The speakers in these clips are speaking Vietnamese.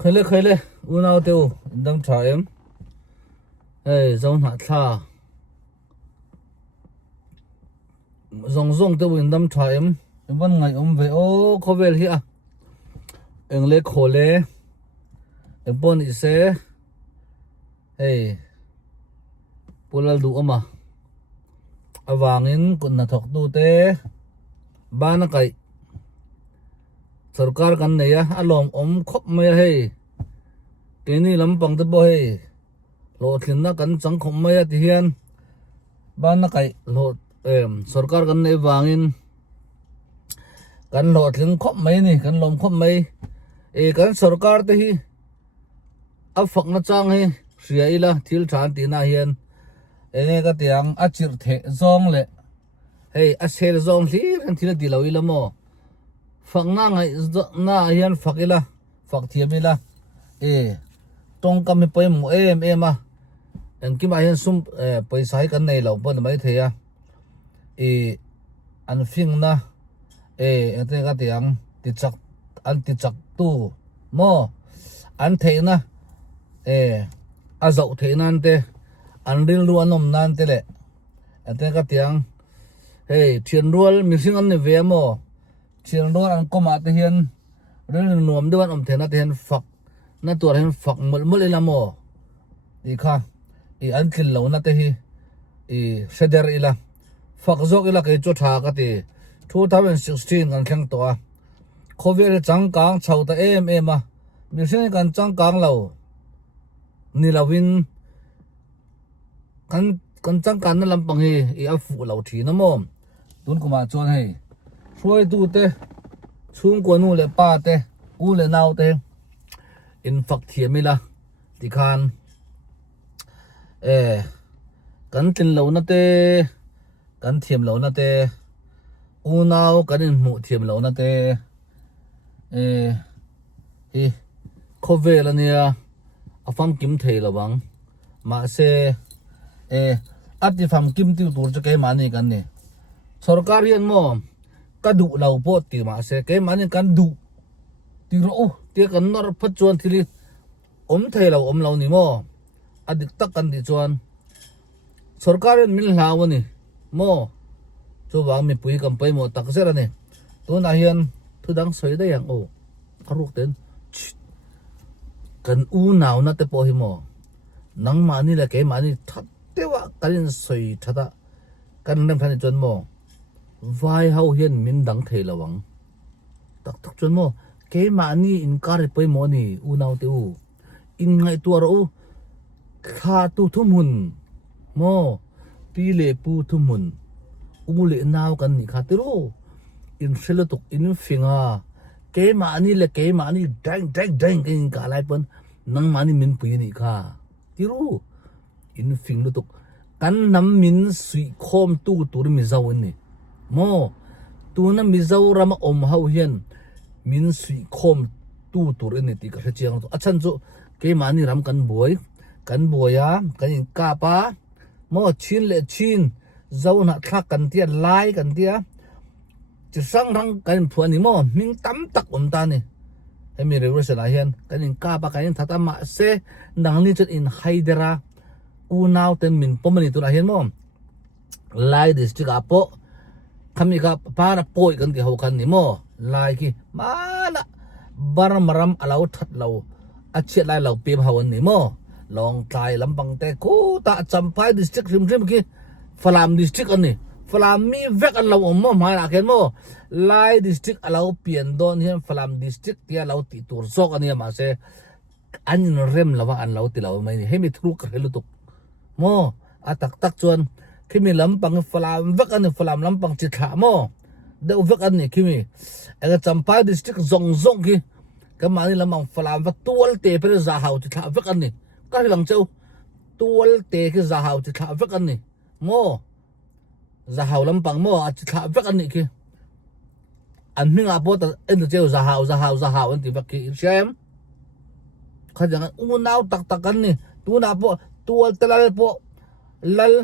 khơi u nào tiêu đâm trả em ê giống hạt tha rong tiêu đâm trả em vẫn ngày về ô có về hi à em lấy khổ lê em bọn ý xe ê bố là đủ mà vangin kun na thok tu te ba na kai sarkar kan ne ya alom khop me he keni lampang te bo he lo thin na kan chang khom me ti hian ba na kai lo sarkar kan ne wangin kan lo thin khop me ni kan lom khop me kan sarkar te hi a phak na chang he ria ila thil than ti na hian ene ka tiang a chir the zong le hey a sel zong li kan thila di lo ila mo phak na ngai na hian phak ila phak thiam ila tong kam me poi mo em a en ki ma hian sum paisa kan nei lo pon mai theya an fing na ate ka tiang ti chak tu mo an the na a zau the nan te an ril ruan nom nan te le ate ka tiang thian rual mi sing an ne ve mo thian rual an koma te hian ril nuam de wan om thena te hian fak na tur hian fak mol ila mo i kha an tlil lo na te hi seder ila fak zok ila ke chu tha ka ti 2016 kan khang to a covid chang kang chau ta em a mi sing kan chang kang lo ni lawin kan chang kan na lampang hi a fu lo thi na mo tun kuma chon hei suai tu te chung ko nu le pa te u le nau te in fak thiamila ti khan kan tin lo na te kan thiam lo na te u nau kan in mu thiam lo na te hi khovel ania afam kim thei lo bang ma se ati fam kim ti tur cha ke mani kan ni sarkar hian mo ka du lo po ti ma se ke mani kan du ti ro ti kan nor phat chuan thili thei lo ni mo adik tak kan di chuan sarkar min hlawani mo chu wang mi pui kam pai mo tak sera ni tu na hian thu dang soi da yang aruk ten kan u naw na te po hi mo nang mani la ke mani that tewa kalin soi thada kan nam thani chon mo vai hau hian min dang thei lawang tak chon mo ke mani in kar pe mo ni u naw te u in ngai tu ro kha tu thumun mo pi le pu thumun umule naw kan ni kha te ro in selotuk in finga ke mani le ke mani dang in ka lai pon nang mani min pui ni kha ti ro in fing lu tuk kan nam min sui khom tu tur mi zau ni mo tu na mi zau ram hau hian min sui khom tu tur ni ti ka chiang to achan chu ke mani ram kan boya kan in ka pa mo chin le chin zau na thak kan tia lai kan tia chi sang rang kan phuani mo ming tam tak ta ni hemi revolution a hian kan in ka pa kan in thata ma se nang ni chat in haidera u naw ten min pomani tu la hian mo lai district apo khami ka para poi kan ki ho kan ni mo lai ki mana bar maram alau that lo a chet lai lo pe hawan ni mo long tai lampang te ko ta champai district rim ki falam district ani falam mi vek an lo mo mai la ken mo lai district alau pian don hian falam district tia lo ti tur zok ani ma se an rem lawa an lo ti lo mai ni hemi thru ka helu tuk mo atak tak chuan kimi lampang falam vek an falam lampang chi tha mo de vek an ni kimi aga champai district zong ki ka mani lamang falam va tual te pe za hau chi tha vek an ni ka lang chau tual te ki za hau chi tha vek an ni mo za hau lampang mo a chi tha vek an ni ki an minga po ta en cheu za hau an ti vek ki shem kha jang u naw tak kan ni tu na po tual telal po lal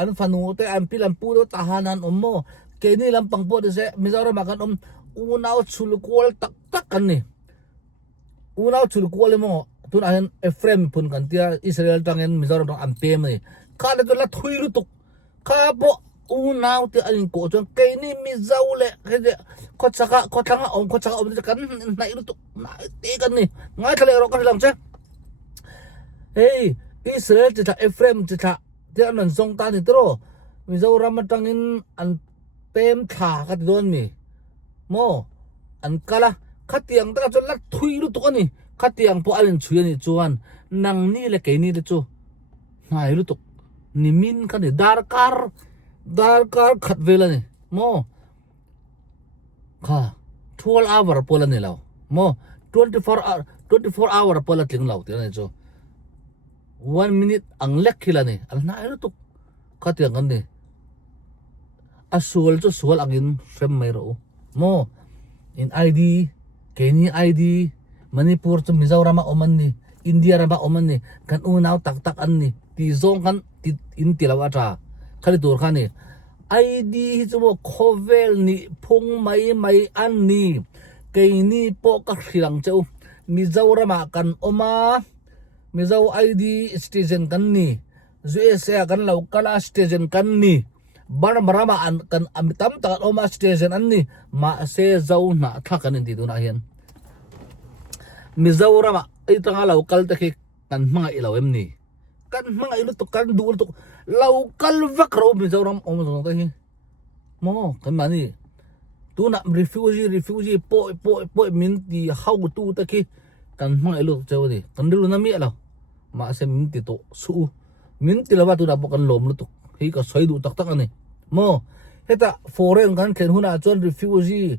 an fanu te an pilan pu do tahanan mo ke ni lampang po de se mizoram kan unaw sulukol tak kan ni unaw chul ko le mo tun an Ephraim pun kan tia Israel tangen Mizoram tang ampem ni ka le to la thui lu tuk ka bo unaw ti an ko chon ke ni Mizaw le ke ko chaka om kan na ilu tuk na te kan ni ngai thale ro ka lang che hey Israel ti ta Ephraim ti ta ti an song ta ni tro Mizoram tangin an pem tha ka don mi mo an kala khatiang ta chon la thui lu tuk ani khatiang po alin chuya ni chuan nang ni le ke ni le chu ngai lu tuk ni min ka ni darkar khat vela ni mo kha 12 hour pola ni law mo 24 hour pola tling law ti ni chu 1 minute ang lek khila ni al nai lu tuk khatiang kan ni asul chu sual angin frame mai ro mo in ID Kenya ID Manipur chu Mizoram oman ni India rama oman ni kan unaw tak an ni ti zong kan ti in tilawa ta khali tur khani ID chu mo khovel ni phung mai an ni Kenya po ka khilang cheu Mizoram kan oma Mizo ID station kan ni USA kan lokala station kan ni Barama an kan amitam ta oma station an ni ma se zau na thakan ti tu na hian Mizoram itanga local ta ki kan mga ilawem ni kan mga ilu to kan dur to local vakro Mizoram om so ta hi mo kan mani tu na refugee po min ti how tu ta ki kan mga ilu chew ni kan dilu na mi ala ma se min ti to su min ti lawa tu da bo kan lom lu to hi ka soi du tak ani mo heta foreign kan ken huna chon refugee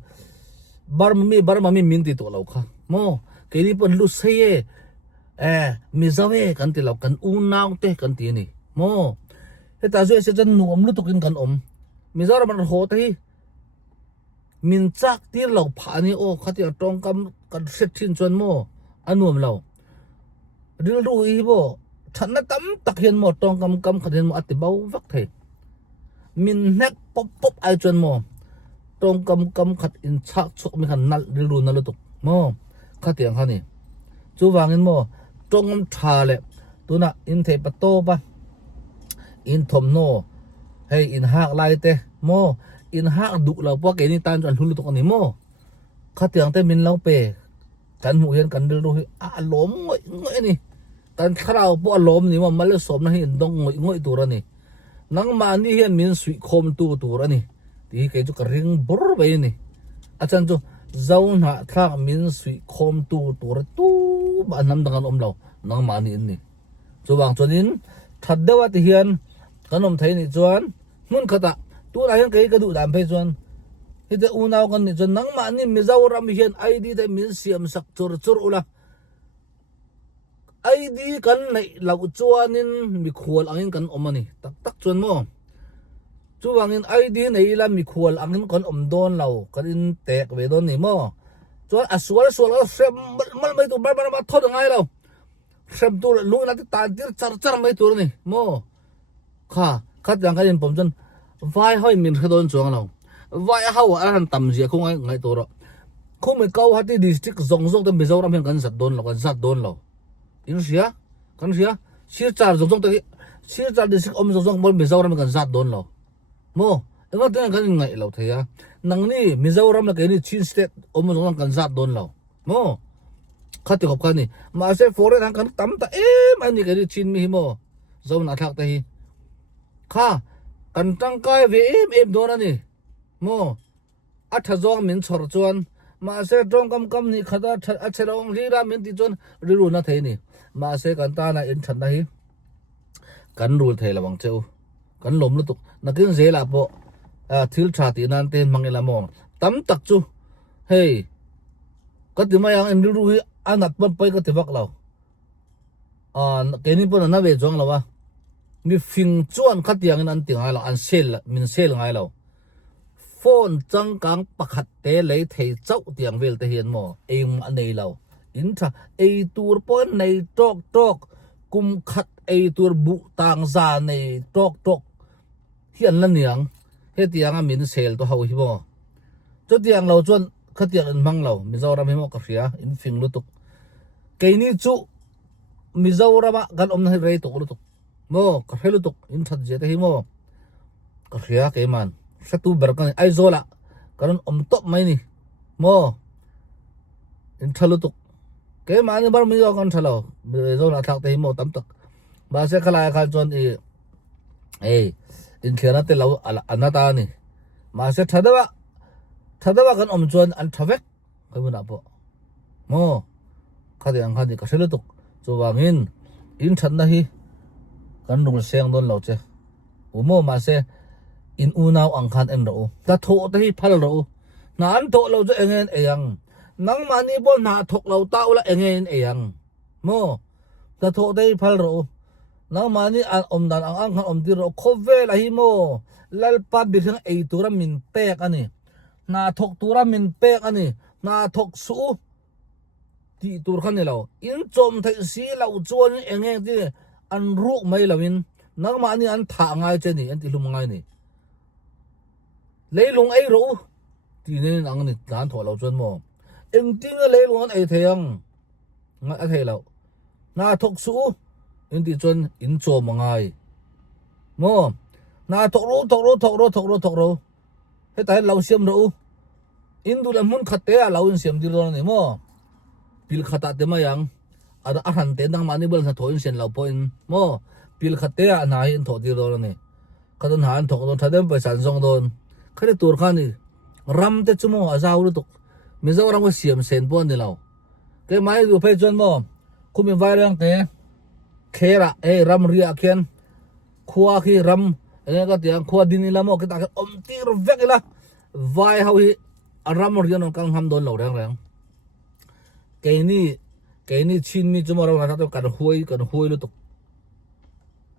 barma mi min ti to law kha mo keni pon lu seye Mizawe kan ti law kan unaw te kan ti ni mo heta zo se jan nu om lu to kin kan om Mizoram man ho ta hi min chak tir law pha ni o khati tong kam kan set thin chon mo anuam law ril ru hi bo thanna tam tak hian mo tong kam khaden mo ati bau vak the min nek pop ai chon mo tong kam khat in chak chuk mi khan nal ril ru na lu tuk mo khatiang khani chu wangin mo tong tha le tuna in the pato ba in thom no hey in hak lai te mo in hak du law po ke ni tan chon hulu tuk ani mo khatiang te min law pe kan hu hian kan ril ru hi a lom ngoi ni kan khrau po lom ni ma mal som na hi dong ngoi tur ani nang ma ni hian min sui khom tu tur ani ti ke chu ka ring bur be ni achan chu zau na thak min sui khom tu tur tu ba nam dangan om law nang ma ni ni chu wang chonin thaddewa ti hian kanom thai ni chuan mun khata tu la hian kai ka du dam pe chuan hite unaw kan ni chuan nang ma ni Mizoram hian ID te min siam sak chur ula ID kan nei lau chuanin mi khual angin kan omani tak chuan mo chuwangin ID nei la mi khual angin kan om don lau kan in tek ve don ni mo chuan aswal frem mal mai tu bar ma thod ngai lau frem tu lu na ti tan tir char mai tur ni mo kha khat yang kan in pom chuan vai hoi min khadon chuang lau vai hau an tam zia khung ngai tu ro khum mai kau hati district zong te Mizoram hian kan zat don lau in sia kan sia sirchar zong te sirchar district om zong bol Mizoram kan zat don lo mo enga te kan ngai lo thaya nang ni Mizoram la ke ni chin state om zong kan zat don lo mo khati khop khani ma se foreign kan tam ta ani ke ni chin mi mo zong na thak te hi kha kan tang kai ve don ani mo atha zong min chor chuan ma se tong kam ni khada achelong lira min ti chon riru na thei ni ma se kan ta na in than na hi kan rul thei lawang cheu kan lom lu tuk nakin zela po thil tha ti nan ten mangela mo tam tak chu hey ka ti ma yang in riru hi anat pa pai ka ti bak law ke ni po na ve jong lawa mi fing chuan khatiang an tingai law an sel min sel ngai law phone chang kang pakhat te lei thei chau tiang vel te hian mo em anei lo in tha ei tur pon nei tok kum khat ei tur bu tang za nei tok hian la niang he tiang a min sel to hau hi mo to tiang lo chuan khatiang in mang lo Mizoram hi mo ka ria in fing lu tuk ke ni chu Mizorama kan om na rei tok lutuk mo ka helu tok in that je te hi mo ka khia ke man satu berkan ai zola kan om top mai ni mo in thalutuk ke man bar mi kan thalo zona thak te hi mo tam tak ba se khala khan chon in khena te lo anata ni ma se thadawa kan om chon an thavek kai mun apo mo khadi ang khadi ka helu tok chuwangin in that na hi kan rul seng don lo che umo ma se in unaw ang khan en ro ta tho ta hi phal ro na an tho lo je engen eyang nang mani bol na thok lo ta ula engen eyang mo ta tho ta hi phal ro nang mani an om dan ang khan om ti ro khove la hi mo lalpa bi thang ei tura min pek ani na thok tura min pek ani na thok su ti tur khan ni lo in chom thai si lo chuan engeng ti an ruk mai lawin nang mani an tha ngai che ni an ti lum ngai ni leilung ai ro ti ne ang ni tan tho lo chuan mo eng ting a leilung an ai theyang nga a thei lo na thok su in ti chuan in chom ngai mo na thok ro he tai lo siam ro in du la mun khatte a lo in siam dir ro ni mo pil khata te ma yang ada ahan te nang mani bol sa thoin sen lo point mo pil khate a na hin tho dir ro ni kadon han thok don thadem pa san song don khare tur khan ni ram te chumo azaw lu tok Mizoram ko siam sen pon ni lo ke mai du pe chon mo khumi vai rang te khera ram ria khian khuwa khi ram ka tiang khuwa din ila mo ke ta om tir vek ila vai hau hi ram ria non kang ham don lo rang ke ni chin mi chumo ro na ta kan huai lu tok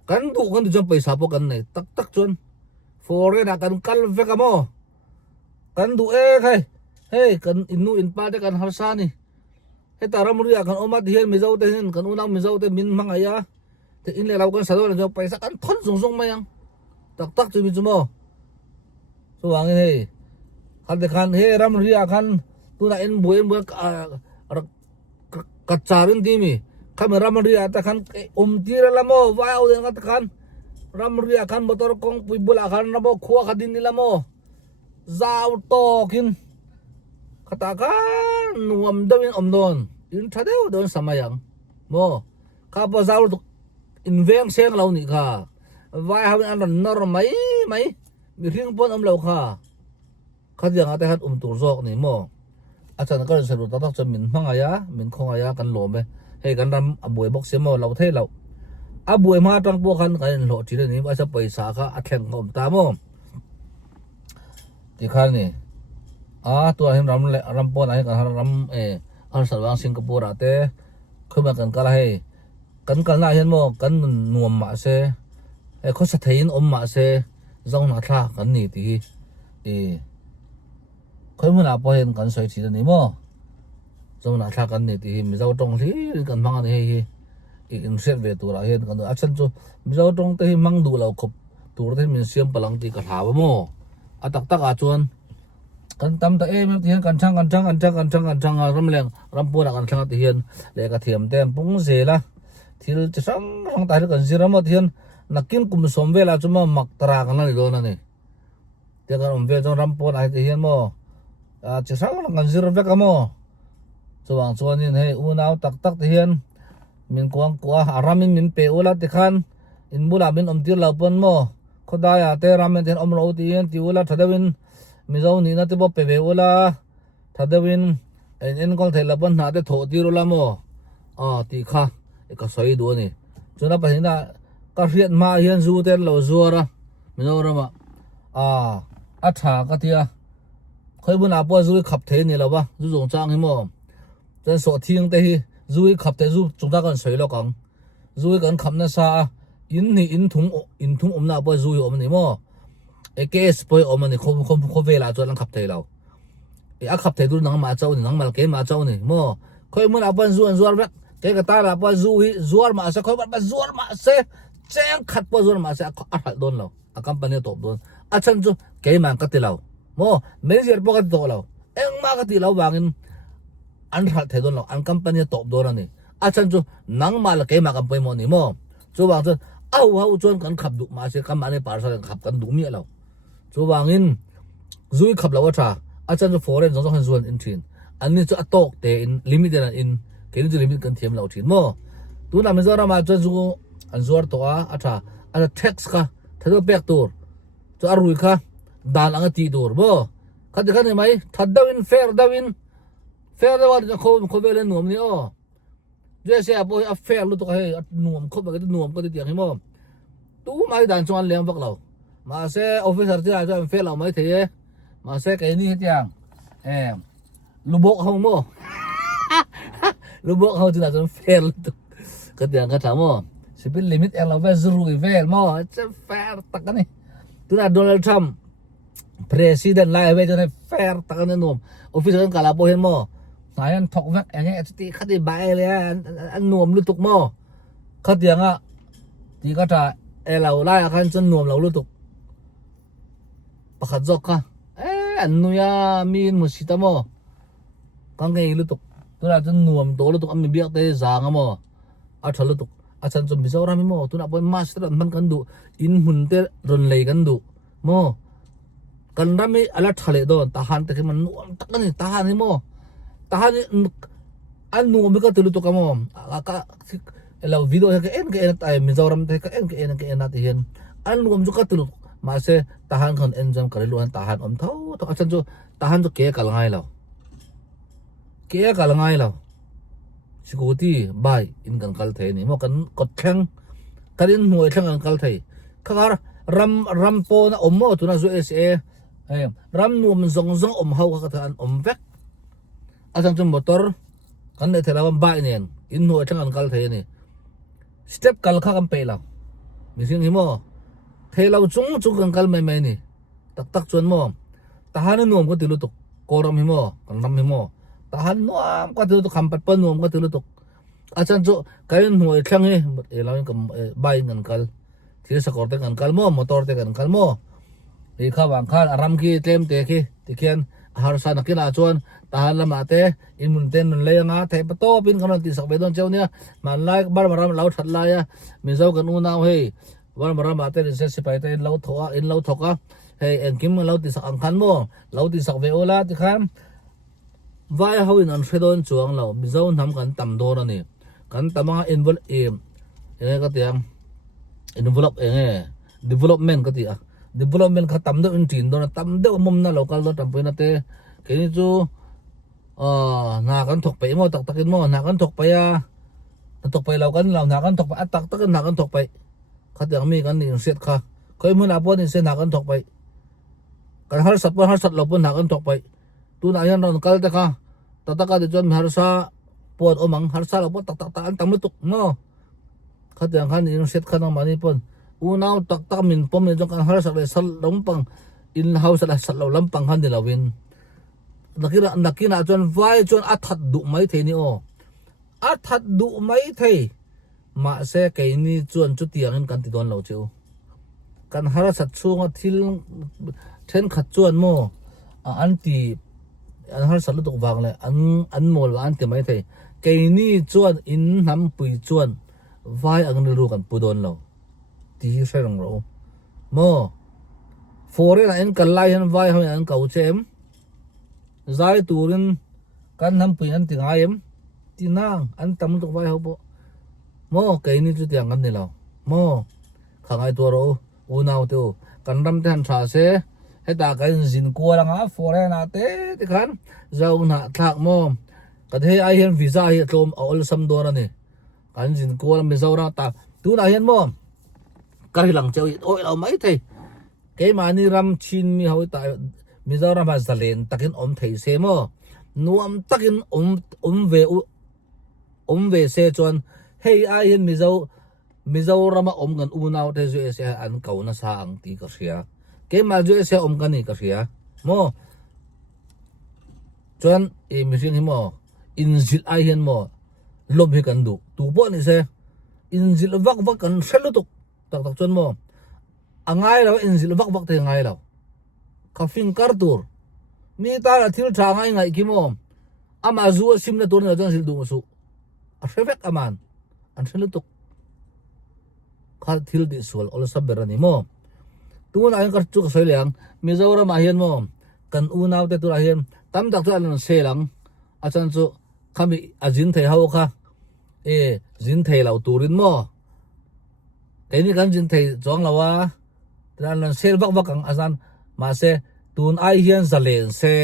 kan du kan jom paisa po kan nei tak chon fore na kan kal ve ka mo kan du khai hey kan inu in pa te kan harsa ni he taram ri kan omat hian mi zau te hin kan unang mi zau te min mangaya te in le law kan sa do na jom paisa kan thon sung mayang tak chu mi chumo so wangin hey kan de kan he ram ri kan tu na in buin kacharin dimi kamera mari ata kan tira lamo wow den kan ramri akan motor kong pibul akan nabo khuwa kadin nila mo zaw tokin katakan nuam dawin omdon in thadeu don samayang mo kapo zaw inveng seng law ni ka vai hawin an normal mai mi ring pon om law ka khadyang ata han tur zok ni mo acha kan seru ta tak min mangaya min khongaya kan lome he kan ram aboi bok se mo lo thei lo aboi ma tang po kan kan lo ti ni ba sa paisa ka atheng ngom ta mo ti khan ni to him ram pon ai kan ram an sarwang Singapore ate khuma kan kala he kan na hian mo kan nuam ma se kho sa thein om ma se zong na tha kan ni ti khoi mun apo hen kan soi thi ni mo zong na tha kan ni ti mi zau tong li kan mang ani he in set ve tu ra hen kan achan chu mi zau tong te mang du lo khop tur te min siam palang ti ka tha ba mo atak a chuan kan tam ta em ti kan chang ram leng ram pu na kan thang ti hian le ka thiam tem pung zela thil chi sang rang ta kan zira mo thian nakin kum som vela chuma mak tara kan ni do na ni te kan om ve jong ram pu na ti hian mo chi sang kan zira ve ka mo chuwang chuanin he unaw tak ti hian min kuang kwa aramin min pe ula ti khan in bula bin om tir la pon mo khodaya te ramen ten om ro ti hian ti ula thadawin mizo ni na te bo pe ve ula thadawin en kol thela ban na te tho ti ro la mo ti kha ka soi do ni chuna pa hina ka riat ma hian zu ten lo zuara mizo rama tha ka tia khoi bun apo zu khap the ni lo ba zu jong chang hi mo chen so thiang te hi zui khap te zu chungta kan soi lo kang zui kan khap na sa in thung om na bo zui om ni mo kes poi om ni khom vela cho lang khap te lo a khap te du nang ma chau ni nang mal ke ma chau ni mo khoi mun apan zuar bek ke ka ta la pa zui zuar ma sa khoi ba zuar ma se cheng khat po zuar ma sa a hal don lo a company top don a chan chu ke man ka ti lo mo manager po ka to lo eng ma ka ti lo wangin an hal the don lo an company top don ani อาจารย์จูนังมาละเกมากันไปหมดนี่มั้งจูบางจูเอาจวนกันขับดุมาเสียกันมาในป่าสารขับกันดุมีเราจูบางอินจุยขับเราว่าจ้าอาจารย์จูฟอร์เรนสองส่วนอินทินอันนี้จูอัตโตกเตอินลิมิตเดนอินเกี่ยวกับลิมิตกันเทียมเราทินมั้งตัวนั้นไม่ใช่เรามาจวนจูอันส่วนตัวอาจารย์เท็กซ์ค่ะถ้าเราเปียกตัวจูอารุยค่ะดานอังตีตัวมั้งคัดกันไหมทัดดาวินเฟร์ดาวินดาวันจะเขาเวลาหนุ่มนี่อ๋อเจ๊เสียบ่อยเฟร์รู้ตัวให้หนุ่มเขาบอกว่าหนุ่มก็ติดอย่างนี้มั้งตู้ไม่ด่านชวนเลี้ยงพวกเรามาเสียออฟฟิศที่อาจจะเฟร์เราไม่เที่ยมาเสียแค่นี้ที่ยังลูกบกเขามั้งลูกบกเขาจะอาจจะเฟร์รู้ตัวก็ติดอย่างก็ถามมั้งสิเป็นลิมิตเราเวสรุ่ยเฟร์มั้งจะเฟร์ตักกันนี่ตัวนั้นโดนัลด์ทรัมป์presiden lai we jone fair takan nom office kan kala bo hen mo sayan thok vek enge ati khati bai le an nom lutuk mo khatianga ti kata elau lai kan chon nom lo lutuk pakhat jok ka annu ya min musita mo kan ngai lutuk tuna chon nom to lutuk am biak te jang mo a thal lutuk a chan chon bizaura mi mo tuna boy master man kan du in hun te ron lei kan du moกันรำมีอะไรทะเลโดนทหารแต่คือมันนุ่มตักนี่ทหารนี่โมทหารนี่อันนุ่มไม่ก็ตื่นตัวกันโมก็เราวิดีโอเห็นก็ไอ้มิจฉารัมเทก็เห็นนั่นที่เห็นอันนุ่มจุก็ตื่นมาเสทหารคนเอ็นจำกันเลยล้วนทหารอมเท่าอาจารย์จูทหารจูเกะกันง่ายแล้วสิกูที่ใบอินกันกัลเทนี่โมกันกดแข่งกันอินหน่วยแข่งกันกัลเทข้ารำโปนะอมโมตัวนั้นจูรำนุ่มซงอมเฮาก็ทานอมเวกอาจารย์จุมมอเตอร์กันในเทลาวันบ่ายเนี่ยอินโนช่างกันกัลเทนี่สเต็ปกัลข้ากันไปแล้วมีสิ่งที่โมเทลาจุงกันกัลไม่นี่ตักจวนโมทหารนุ่มก็ติลุตุกโกรมหิโมกันรำหิโมทหารนุ่มก็ติลุตุกคำปัดปนนุ่มก็ติลุตุกอาจารย์จุกันหน่วยช่างนี่เรายังกับบ่ายกันกัลที่สกอร์เตกันกัลโมมอเตอร์เตกันกัลโมอีข้าวางข้าวอารมณ์กี้เต็มเตะกี้ที่เขียนหารุษานักกีฬาชวนทหารละมาเตะอินมุนเตนนุนเลยงาเทปโตปินกำลังตีสักเบดอนเจ้าเนี่ยมันไล่บ้านมารำเราถัดไล่มีเจ้ากันอูน่าเฮ้ยบ้านมารำมาเตะดิเซสิไปเตะเราถกอินเราถกเฮ้ยเอ็นกิมเราตีสักอังคันโมเราตีสักเวโอลาที่ข้ามวายเขาอินอันเฟดอนจวงเรามีเจ้าทำกันต่ำโดนนี่กันต่ำมาอินวอลยังก็เตรียมอินวอลdevelopment ก็เตรียมdevelopment เขาทำด้วยอินทินโดนทำด้วยมุมนั้นเราก็เราทำไปนั่นเองแค่นี้จูนากันถกไปมั่วตักกินมั่วนากันถกไปถกไปเรากันนากันถกไปตักกันนากันถกไปเขาจะมีกันนี่เสียดค่ะเคยมื่อนาปนนี่เสียนากันถกไปกันหาสัตว์เราปนนากันถกไปตัวนายันเราคัลแต่ค่ะตักกันจนหาสัตว์ปวดอมังหาสัตว์เราปนตักอันทำไม่ตกมั่วเขาจะกันนี่เสียดค่ะน้องมานี่ปนอูน่าตักมินปมนี่จงการหาสัตว์เลยสัตว์ลำปังอินเฮาสัตว์เราลำปังหันเดลวินนักกินจนไฟจนอัฐดุไม่เทนี่อัฐดุไม่เทมาเสกนี่จนจุดที่ยังกันติดโดนเราเจ้ากันหาสัตว์ช่วงที่เช่นขัดจวนโมอันที่อันหาสัตว์ลุกวางเลยอันโมลอันที่ไม่เทเกนี่จวนอินน้ำปุยจวนไฟอันนี้รู้กันปุโดนเราที่ใช่หรือเราโมฟอร์เรนอันกันไล่ยันไฟเขาอันเก่าเจมใจตูรินกันทำปีนั้นติงไอ้ที่นั่งอันทำตัวไว้เขาบอกโม่เกยนี่จุดอย่างกันนี่เราโม่ขังไอ้ตัวเราอูน่าตัวกันรำแทนชาเซ่ให้ตากันสินกัวลังอ่ะฟอร์เรนอาเต้ที่ขันเจ้าหน้าทักโม่กันให้ไอ้เห็นวีซ่าเห็นลมเอาลซัมโดนนี่กันสินกัวลังมีเจ้าหน้าตาตัวไหนเห็นโม่กันหลังเจ้าโอ้ยเราไม่เท่เกยมานี่รำชินมีเขาตายมิจารามาจะเล่นตักินอมเทเซโมนัวมตักินอมเวเซจวนเฮ้ยไอ้เห็นมิจารามาอมกันอูนาวเทจูเอเซียอันเก่าน่าสางตีกระเสียเกมาจูเอเซียอมกันนี่กระเสียโมจวนมิสิ่งที่โมอินซิลไอ้เห็นโมลมให้กันดูตูบอนี่เซอินซิลวักกันเซลุตุกตักจวนโมอ่างไงเราอินซิลวักเตงไงเราkafin kartur mi ta la thil tha ngai ngai ki mo ama zu sim na tur na jang sil du su a revek aman an thlutuk kha thil di sul ol saberani mo tun ayan kar chu soilang Mizoram ahian mo kan unaw te tu ahian tam dak tu an selang achan chu khami ajin thei hau kha jin thei lau turin mo ini kan jin thei chong lawa dan sel bak bak ang asan ma se tun ai hian zalen se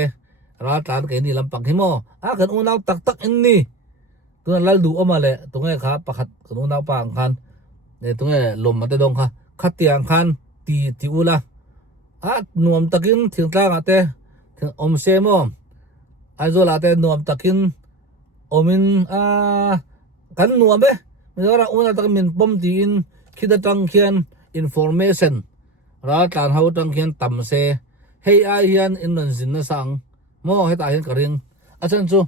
ra tan ke ni lampang hi mo a kan unaw tak tak inni tun lal du omale tungai kha pakhat kan unaw pa ang khan ne tungai lom mate dong kha khatiang khan ti ula a nuam takin thingtlang ate om se mo aizola te nuam takin omin kan nuam be mera una tak min pom ti in khida tang khian information ra tan hau tang khian tam se hei ai hian in nan zin na sang mo heta hian karing achan chu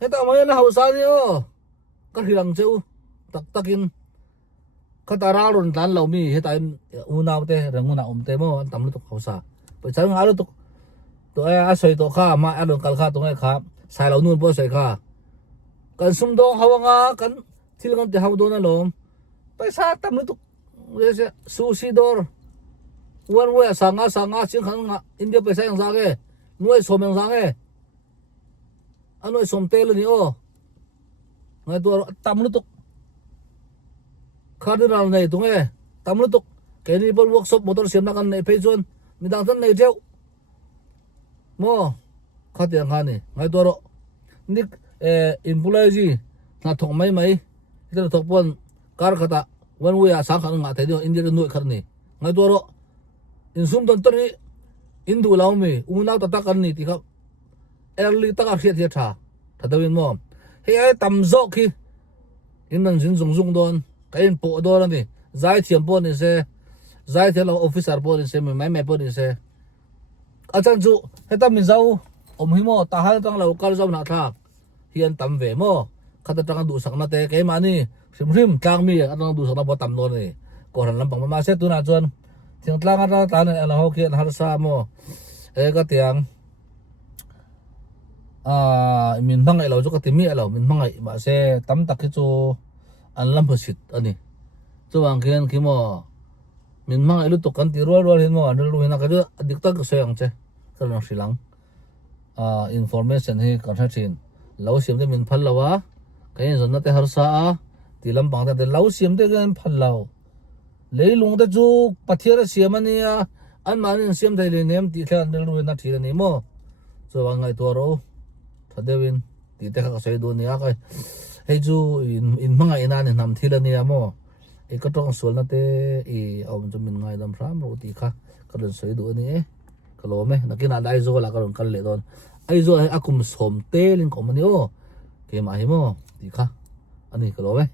heta mai na hausa ni o ka hilang cheu tak takin khatara ron tan lo mi heta unaw te ranguna omte mo tam lu tok hausa pe chang alu tok to a soi to kha ma alon kal kha to ngai kha sai lo nun po sai kha kan sum dong hawanga kan thil kan te haw do na lom paisa tam lu tok sushi dor wan we sanga sing khang nga india paisa yang sage nuai som yang sage anoi som te lu ni o ngai to tam lu tok khadral nei tu nge tam lu tok ke ni por workshop motor siam na kan nei pe chon midang tan nei jeu mo khatiang khani ngai to ro nik employee na thok mai iter thok pon kar khata wan we a sang khang nga te dio india nu khar ni ngai to ro in sum don tor ni indu law mi unaw ta kan ni ti kha early ta ka hiat hiat tha dawin mo he ai tam zo khi in nan jin zung don kain po do ni zai thiam po ni se zai thelo officer po ni se mai po ni se achan chu heta mi zau om hi mo ta hal tang lo kal zau na tha hian tam ve mo khata tang du sak na te ke mani rim tlang mi atang du sak na po tam no ni ko ran lam pang ma se tu na chon thing tlang ata ta na ala ho ke har sa mo ka tiang min bangai lo chu ka ti mi alo min bangai ma se tam tak ki chu an lam phasit ani chuwang khian khimo min mangai lu to kan ti rol hin mo an lu hina ka adik tak so yang che kan silang information hi kan tha chin lo sim te min phal lawa kain zon na te har sa ti lam bang te lo sim te gan phal law leilung te chu pathiara siam ania an manin siam thai le nem ti thlan lu na thira ni mo chuwang ngai to ro thadewin ti te ka sei do ni a kai hei chu in manga ina ni nam thila ni amo e ka tong sol na te awm chu min ngai dam ram ro ti kha ka ron soi du ni kalome nakina dai zo la ka ron kal le don ai zo akum som te lin ko mani o ke ma hi mo ti kha ani kalome